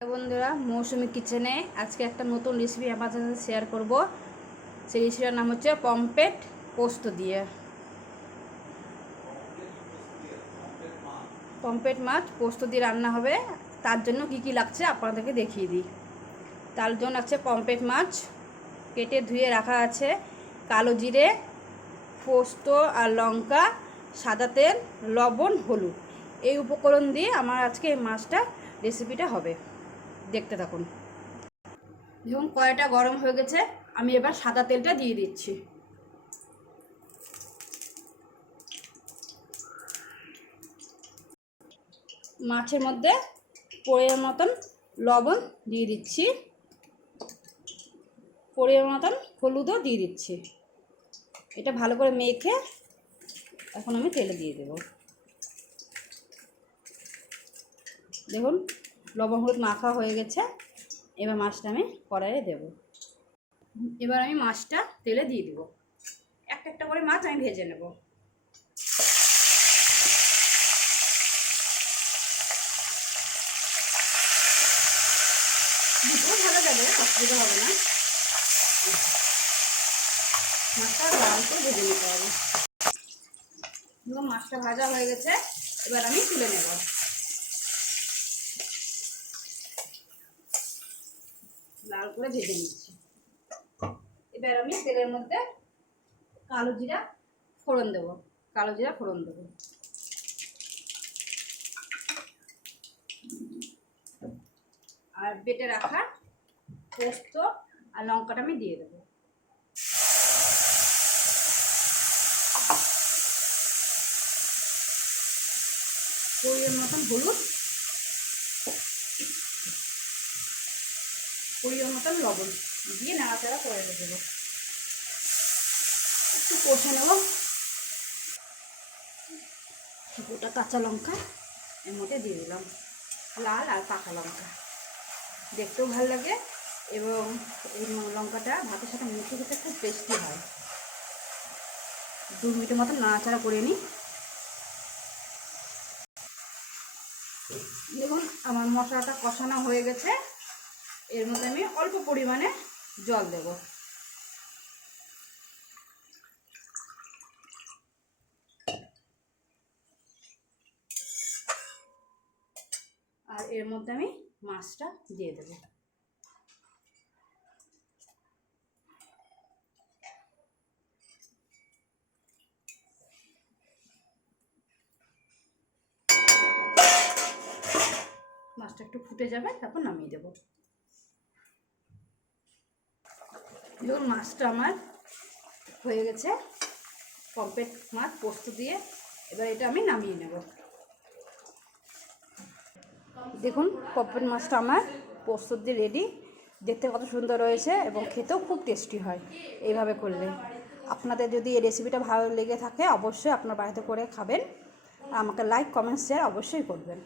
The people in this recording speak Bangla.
বন্ধুরা, মৌসুমি কিচেনে আজকে একটা নতুন রেসিপি আপনাদের সাথে শেয়ার করব। সেই রেসিপিটার নাম হচ্ছে পমফ্রেট পোস্ত দিয়ে। পমফ্রেট মাছ পোস্ত দিয়ে রান্না হবে। তার জন্য কি কি লাগছে আপনাদেরকে দেখিয়ে দিই। তার জন্য আছে পমফ্রেট মাছ কেটে ধুয়ে রাখা আছে, কালো জিরে, পোস্ত আর লঙ্কা, সাদা তেল, লবণ, হলুদ। এই উপকরণ দিয়ে আমার আজকে এই মাছটা রেসিপিটা হবে। দেখতে থাকুন। দেখুন কড়াইটা গরম হয়ে গেছে, আমি এবার সাদা তেলটা দিয়ে দিচ্ছি। মাছের মধ্যে পরিমাণ মতন লবণ দিয়ে দিচ্ছি, পরিমাণ মতন হলুদও দিয়ে দিচ্ছি। এটা ভালো করে মেখে এখন আমি তেলে দিয়ে দেব। দেখুন লবণ হলুদ মাখা হয়ে গেছে। এবার মাছটা আমি কড়াইয়ে দেব। এবার আমি মাছটা তেলে দিয়ে দেব। একটা একটা করে মাছ আমি ভেজে নেব। দুটো ভালো যাবে, অসুবিধা হবে না। মাছটা লাল করে ভেজে নিতে হবে। মাছটা ভাজা হয়ে গেছে, এবার আমি তুলে নেব। লাল করে ভেজে নিচ্ছি। এবার আমি তেলের মধ্যে কালো জিরা ফোড়ন দেব। কালো জিরা ফোড়ন দেবো। আর বেটে রাখা পোস্ত আর লঙ্কাটা আমি দিয়ে দেবো। পরিমাণ মতন হলুদ, পরিমাণ মতন লবণ দিয়ে নাড়াচাড়া করে দেবো। একটু কষে নেব। গোটা কাঁচা লঙ্কা এর মধ্যে দিয়ে দিলাম, লাল আর পাকা লঙ্কা। দেখতেও ভালো লাগে এবং এই লঙ্কাটা ভাতের সাথে মুখে খেতে খুব টেস্টি হয়। 2 মিনিটের মতন নাড়াচাড়া করে নিই। দেখুন আমার মশলাটা কষানো হয়ে গেছে। এর মধ্যে আমি অল্প পরিমাণে জল দেব। আর এর মধ্যে আমি মাছটা দিয়ে দেব। মাছটা একটু ফুটে যাবে, তারপর নামিয়ে দেব। দেখুন মাছটা আমার হয়ে গেছে, পমফ্রেট মাছ পোস্ত দিয়ে। এবার এটা আমি নামিয়ে নেব। দেখুন পমফ্রেট মাছটা আমার পোস্ত দিয়ে রেডি। দেখতে কত সুন্দর রয়েছে এবং খেতেও খুব টেস্টি হয় এইভাবে করলে। আপনাদের যদি এই রেসিপিটা ভালো লেগে থাকে অবশ্যই আপনার বাড়িতে করে খাবেন। আমাকে লাইক, কমেন্ট, শেয়ার অবশ্যই করবেন।